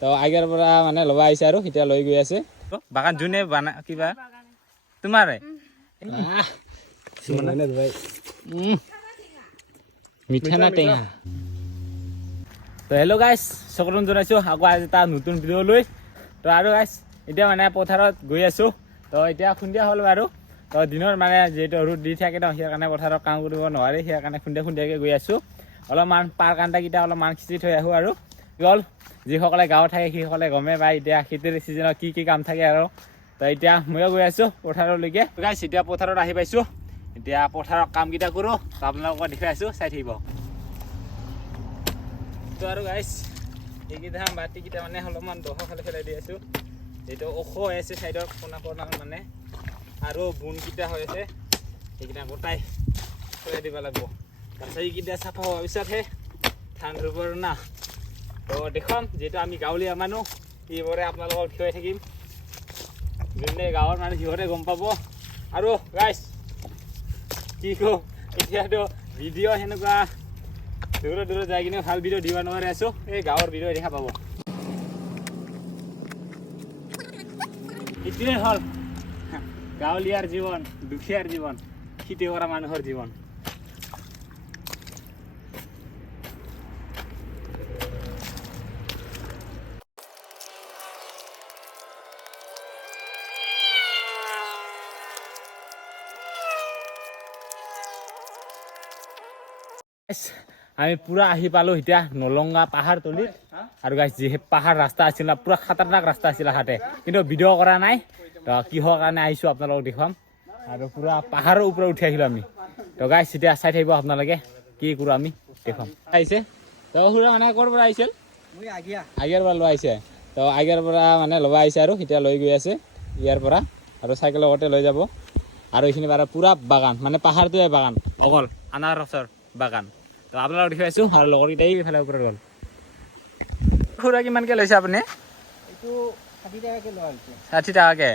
তো আগৰ পৰা মানে ল'ব আহিছে আৰু এতিয়া লৈ গৈ আছে বাগান যোনে বানা কিবা তোমাৰে মিঠা না টেঙা তো হেল্ল' গাইছ স্বাগতম জনাইছোঁ আকৌ আজি এটা নতুন ভিডিঅ' লৈ তো আৰু গাইছ এতিয়া মানে পথাৰত গৈ আছোঁ তো এতিয়া সন্ধিয়া হ'ল বাৰু তো দিনৰ মানে যিহেতু ৰ'দ দি থাকে ন সেইকাৰণে পথাৰত কাম কৰিব নোৱাৰি সেইকাৰণে সন্ধিয়াকৈ গৈ আছোঁ অলপমান পাৰ কাণ্টাকেইটা অলপমান খিচি থৈ আহোঁ আৰু গ'ল যিসকলে গাঁৱত থাকে সেইসকলে গমে পায় এতিয়া খেতিৰ ছিজনত কি কি কাম থাকে আৰু তো এতিয়া ময়ো গৈ আছোঁ পথাৰলৈকে গাইছ এতিয়া পথাৰত আহি পাইছোঁ এতিয়া পথাৰৰ কামকেইটা কৰোঁ তো আপোনালোকক দেখাই আছোঁ চাই থাকিব তো আৰু গাইছ এইকেইটা মাটিকেইটা মানে অলপমান দহ ফালে পেলাই দি আছোঁ এইটো ওখ হৈ আছে চাইডৰ কোণা কোণা মানে আৰু বুনকেইটা হৈ আছে সেইকেইটা গোটাই পেলাই দিব লাগিব তাৰপিছত এইকেইটা চাফা হোৱাৰ পিছতহে ধান ৰুব না তো দেখুৱাম যিহেতু আমি গাঁৱলীয়া মানুহ এইবোৰে আপোনালোকৰ বিষয়ে থাকিম যোনে গাঁৱৰ মানুহ সিহঁতে গম পাব আৰু গাইছ কি কওঁ এতিয়াতো ভিডিঅ' সেনেকুৱা দূৰত দূৰত যাই কিনে ভাল ভিডিঅ' দিব নোৱাৰি আছোঁ এই গাঁৱৰ ভিডিঅ' দেখা পাব এইটোৱে হ'ল গাঁৱলীয়াৰ জীৱন দুখীয়াৰ জীৱন খেতি কৰা মানুহৰ জীৱন আমি পুৰা আহি পালোঁ এতিয়া নলংগা পাহাৰ তলিত আৰু গাইছ যি পাহাৰ ৰাস্তা আছিল না পুৰা খাতাৰনাক ৰাস্তা আছিল হাতে কিন্তু ভিডিঅ' কৰা নাই তো কিহৰ কাৰণে আহিছোঁ আপোনালোকক দেখুৱাম আৰু পুৰা পাহাৰৰ ওপৰত উঠি আহিলোঁ আমি তো গাইছ এতিয়া চাই থাকিব আপোনালোকে কি কৰোঁ আমি দেখুৱাম আহিছে তো সুৰা মানে ক'ৰ পৰা আহিছিল আগিয়াৰ পৰা লৈ আহিছে তো আগিয়াৰ পৰা মানে ল'ব আহিছে আৰু এতিয়া লৈ গৈ আছে ইয়াৰ পৰা আৰু চাইকেলৰ লগতে লৈ যাব আৰু এইখিনি বাৰু পুৰা বাগান মানে পাহাৰটোৱে বাগান অকল আনাৰসৰ বাগান তো আপোনালোকক দেখুৱাই আছোঁ আৰু লগৰকেইটাই এইফালে ওপৰত গ'ল খুৰা কিমানকৈ লৈছে আপুনি এইটো 60 টাকাকৈ লোৱা হৈছে 60 টাকাকৈ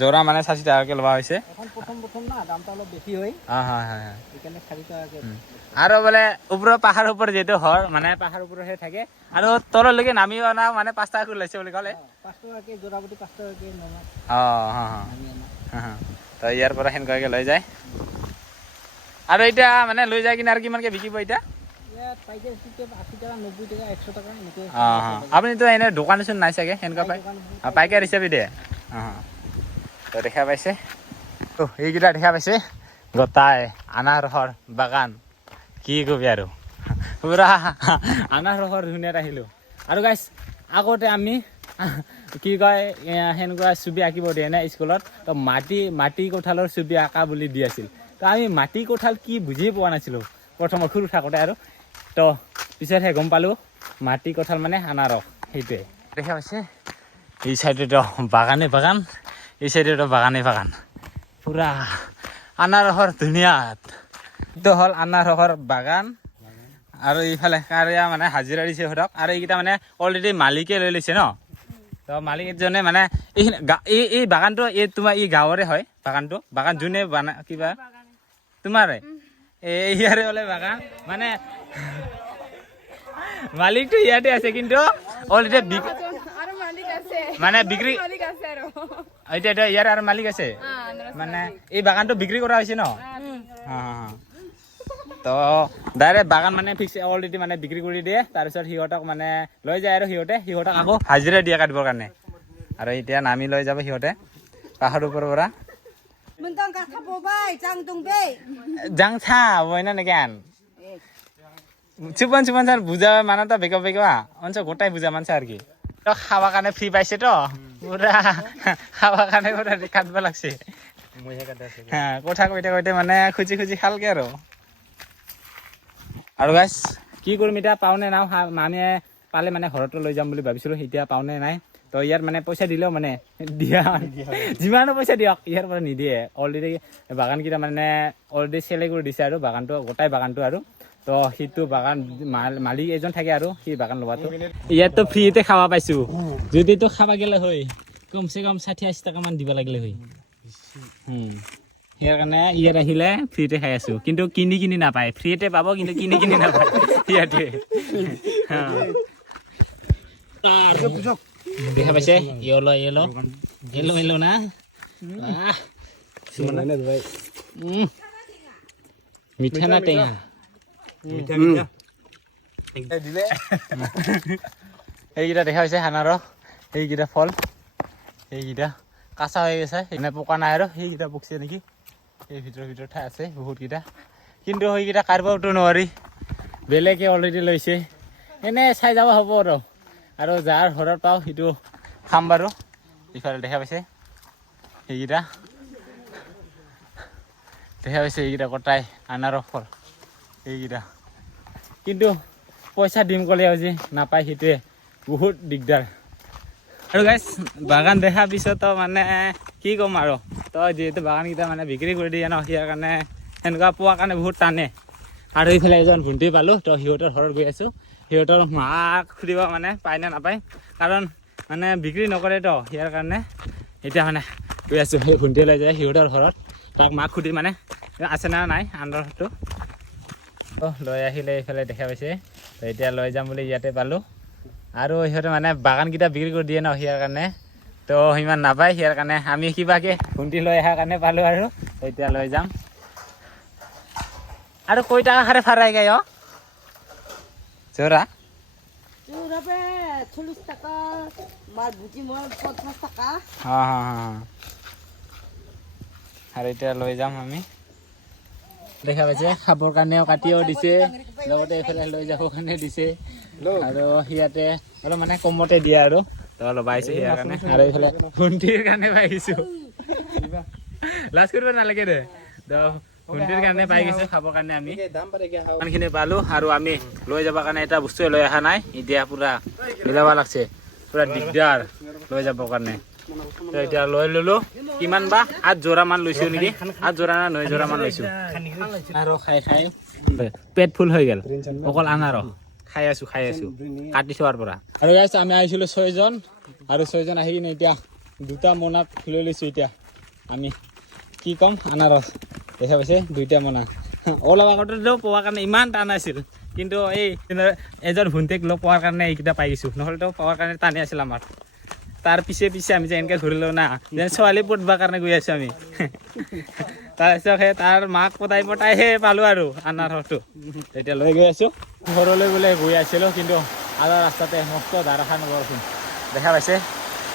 জোৰা মানে 60 টাকাকৈ লোৱা হৈছে এখন প্ৰথম না দামটো অলপ বেছি হয় হয় সেইকাৰণে 60 টাকাকৈ আৰু বোলে ওপৰৰ পাহাৰৰ ওপৰত যিহেতু ঘৰ মানে পাহাৰৰ ওপৰতহে থাকে আৰু তললৈকে নামি অনা মানে 5 টাকাকৈ লৈছে বুলি ক'লে 5 টাকাকৈ জোৰা প্ৰতি 5 টাকাকৈ তো ইয়াৰ পৰা সেনেকুৱাকৈ লৈ যায় আৰু এতিয়া মানে লৈ যায় কিনে আৰু কিমানকৈ বিকিব এতিয়া আপুনিতো এনে দোকান চোন নাই চাগে সেনেকুৱা পাই পাইকাৰী হিচাপে দিয়ে তো দেখা পাইছে এইকেইটা দেখা পাইছে গোটাই আনাৰসৰ বাগান কি কবি আৰু পুৰা আনাৰসৰ ধুনীয়াত আহিলোঁ আৰু গাইছ আগতে আমি কি কয় সেনেকুৱা ছবি আঁকিব দিয়ে নে স্কুলত তো মাটি কঁঠালৰ ছবি আঁকা বুলি দি আছিল তো আমি মাটি কঁঠাল কি বুজিয়ে পোৱা নাছিলোঁ প্ৰথমত সৰু থাকোঁতে আৰু তো পিছতহে গম পালোঁ মাটি কঁঠাল মানে আনাৰস সেইটোৱে দেখা পাইছে এই চাইডেতো বাগানে বাগান এই চাইডেতো বাগানে বাগান পুৰা আনাৰসৰ ধুনীয়াত এইটো হ'ল আনাৰসৰ বাগান আৰু এইফালে কাৰিয়া মানে হাজিৰা দিছে সিহঁতক আৰু এইকেইটা মানে অলৰেডি মালিকে লৈ লৈছে ন তো মালিক এজনে মানে এই বাগানটো এই তোমাৰ এই গাঁৱৰে হয় বাগান যোনে বানা কিবা তোমাৰে ইয়াৰে হ'লে বাগান মানে মালিকটো ইয়াতে আছে কিন্তু অলৰেডি মানে বিক্ৰী এতিয়া ইয়াৰ আৰু মালিক আছে মানে এই বাগানটো বিক্ৰী কৰা হৈছে ন তো ডাইৰেক্ট বাগান মানে ফিক্স অলৰেডি মানে বিক্ৰী কৰি দিয়ে তাৰপিছত সিহঁতক মানে লৈ যায় আৰু সিহঁতক আকৌ হাজিৰা দিয়ে কাটিবৰ কাৰণে আৰু এতিয়া নামি লৈ যাব সিহঁতে পাহাৰৰ ওপৰৰ পৰা জাংচা বইনা নেকেন চুপন স্যার বুঝা মানে তো বেকা অঞ্চ গোটাই বুঝা মানছে আর কি তো খাওয়া কাৰণে ফ্ৰি পাইছে তো পুৰা খাওয়া কাৰণে পুৰা কাটবা লাগছে হ্যাঁ কথা কইতে মানে খুঁজি খালকে আৰু গাইছ কি কৰিম এতিয়া পাওনে নাও মানুহে পালে মানে ঘৰতো লৈ যাম বুলি ভাবিছিলোঁ এতিয়া পাওনে নাই তো ইয়াৰ মানে পইচা দিলেও মানে দিয়া যিমানো পইচা দিয়ক ইয়াৰ পৰা নিদিয়ে অলৰেডি বাগানকেইটা মানে অলৰেডি চেলে কৰি দিছে আৰু বাগানটো গোটাই বাগানটো আৰু তো সেইটো বাগান মালিক এজন থাকে আৰু সেই বাগান লোৱাটো ইয়াততো ফ্ৰীতে খাবা পাইছোঁ যদিতো খাবা গেলে হয় কমচে কম 60-80 টাকামান দিব লাগিলে হয় ইয়াৰ কাৰণে ইয়াত আহিলে ফ্ৰীতে খাই আছোঁ কিন্তু কিনি নাপায় ফ্ৰীতে পাব কিন্তু কিনি নাপায় ইয়াতে দেখা পাইছে ইয়েলো না মিঠা না টেঙা এইকেইটা দেখা পাইছে হানাৰ এইকেইটা ফল এইকেইটা কাঁচা হৈ গৈছে সেইদিনা পকা নাই আৰু সেইকেইটা পকছে নেকি এই ভিতৰত ঠাই আছে বহুতকেইটা কিন্তু সেইকেইটা কাঢ়িবতো নোৱাৰি বেলেগে অলৰেডি লৈছে এনে চাই যাব হ'ব আৰু যাৰ ঘৰত পাওঁ সেইটো খাম বাৰু ইফালে দেখা পাইছে সেইকেইটা দেখা পাইছে এইকেইটা কটাই আনাৰস ফল এইকেইটা কিন্তু পইচা দিম ক'লে আজি নাপায় সেইটোৱে বহুত দিগদাৰ আৰু গাইছ বাগান দেখাৰ পিছতো মানে কি ক'ম আৰু তই যিহেতু বাগানকেইটা মানে বিক্ৰী কৰি দিয়ে ন সিয়াৰ কাৰণে সেনেকুৱা পোৱাৰ কাৰণে বহুত টানে আৰু এইফালে এজন ভণ্টি পালোঁ তো সিহঁতৰ ঘৰত গৈ আছোঁ সিহঁতৰ মাক সুধিব মানে পায় নে নাপায় কাৰণ মানে বিক্ৰী নকৰে তো সিয়াৰ কাৰণে এতিয়া মানে গৈ আছোঁ সেই ভণ্টিয়ে লৈ যায় সিহঁতৰ ঘৰত তাক মাক সুধি মানে আছে না নাই আনাৰসটো লৈ আহিলে এইফালে দেখা পাইছে তো এতিয়া লৈ যাম বুলি ইয়াতে পালোঁ আৰু সিহঁতে মানে বাগানকেইটা বিক্ৰী কৰি দিয়ে ন সিয়াৰ কাৰণে তো সিমান নাপায় সিয়াৰ কাৰণে আমি কিবাকে ভণ্টি লৈ অহাৰ কাৰণে পালোঁ আৰু এতিয়া লৈ যাম আৰু কই টাকা হারে ফারাই গায় জোড়া জোড়াবে 40 টাকা মার বুঝি মই 50 টাকা হ্যাঁ হ্যাঁ হ্যাঁ আর এটা লৈ যাম আমি দেখা পাইছে খাবৰ কাৰণেও কাটিও দিছে লগতে এইফালে লৈ যাবৰ কাৰণে দিছে আৰু সিয়াতে অলপ মানে কমতে দিয়ে আৰু তো অলপ পাইছোঁ সিয়াৰ কাৰণে আৰু এইফালে ভণ্টিৰ কাৰণে পাইছোঁ লাজ কৰিব নালাগে দে তো ভণ্টিৰ কাৰণে পাই গৈছোঁ খাবৰ কাৰণে আমি ইমানখিনি পালোঁ আৰু আমি লৈ যাবৰ কাৰণে এটা বস্তুৱে লৈ অহা নাই এতিয়া পূৰা মিলাব লাগছে পূৰা দিগদাৰ লৈ যাবৰ কাৰণে তো এতিয়া লৈ ল'লোঁ কিমান বা 8 যোৰামান লৈছোঁ নেকি 8 যোৰা না 9 যোৰামান লৈছোঁ আৰু খাই পেট ফুল হৈ গ'ল অকল আনাৰস খাই আছোঁ কাটি থোৱাৰ পৰা আৰু গাইছ আমি আহিছিলোঁ 6 জন আৰু 6 জন আহি কিনে এতিয়া 2টা মোনাত লৈ লৈছোঁ এতিয়া আমি কি ক'ম আনাৰস দেখা পাইছে 2টা মোনা অলপ আগতে পোৱাৰ কাৰণে ইমান টান আছিল কিন্তু এই এজন ভণ্টিক লগ পোৱাৰ কাৰণে এইকেইটা পাই গৈছোঁ নহ'লেতো পোৱাৰ কাৰণে টানি আছিল আমাৰ তাৰ পিছে আমি যে এনেকৈ ঘূৰিলোঁ না যেন ছোৱালী পঢ়িবৰ কাৰণে গৈ আছোঁ আমি তাৰপিছত সেই তাৰ মাক পতাইহে পালোঁ আৰু আনাৰসটো এতিয়া লৈ গৈ আছোঁ ঘৰলৈ বোলে গৈ আছিলোঁ কিন্তু আধা ৰাস্তাতে মস্ত ধাৰাসাৰ বৰষুণ দেখা পাইছে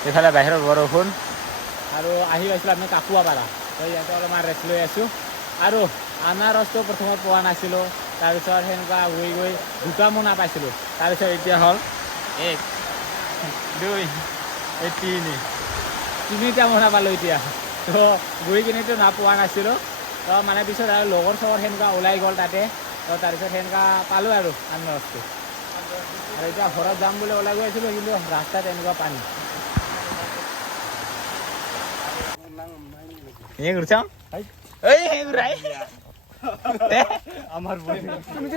এইফালে বাহিৰৰ বৰষুণ আৰু আহি পাইছিলোঁ আমি কাকুৱাপাৰা তো ইয়াতে অলপমান ৰেষ্ট লৈ আছোঁ আৰু আনাৰসটো প্ৰথমত পোৱা নাছিলোঁ তাৰপিছত সেনেকুৱা গৈ 2টা মোনা পাইছিলোঁ তাৰপিছত এতিয়া হ'ল 1 2 3টা মোনা পালোঁ এতিয়া তো গৈ কিনেতো পোৱা নাছিলোঁ তো মানে পিছত আৰু লগৰ চগৰ সেনেকুৱা ওলাই গ'ল তাতে তো তাৰপিছত সেনেকুৱা পালোঁ আৰু আনাৰসটো আৰু এতিয়া ঘৰত যাম বুলি ওলাই গৈ আছিলোঁ কিন্তু ৰাস্তাত এনেকুৱা পানী এই ঘূৰচাওঁ এই ঘূৰাই আমাৰ বই তুমি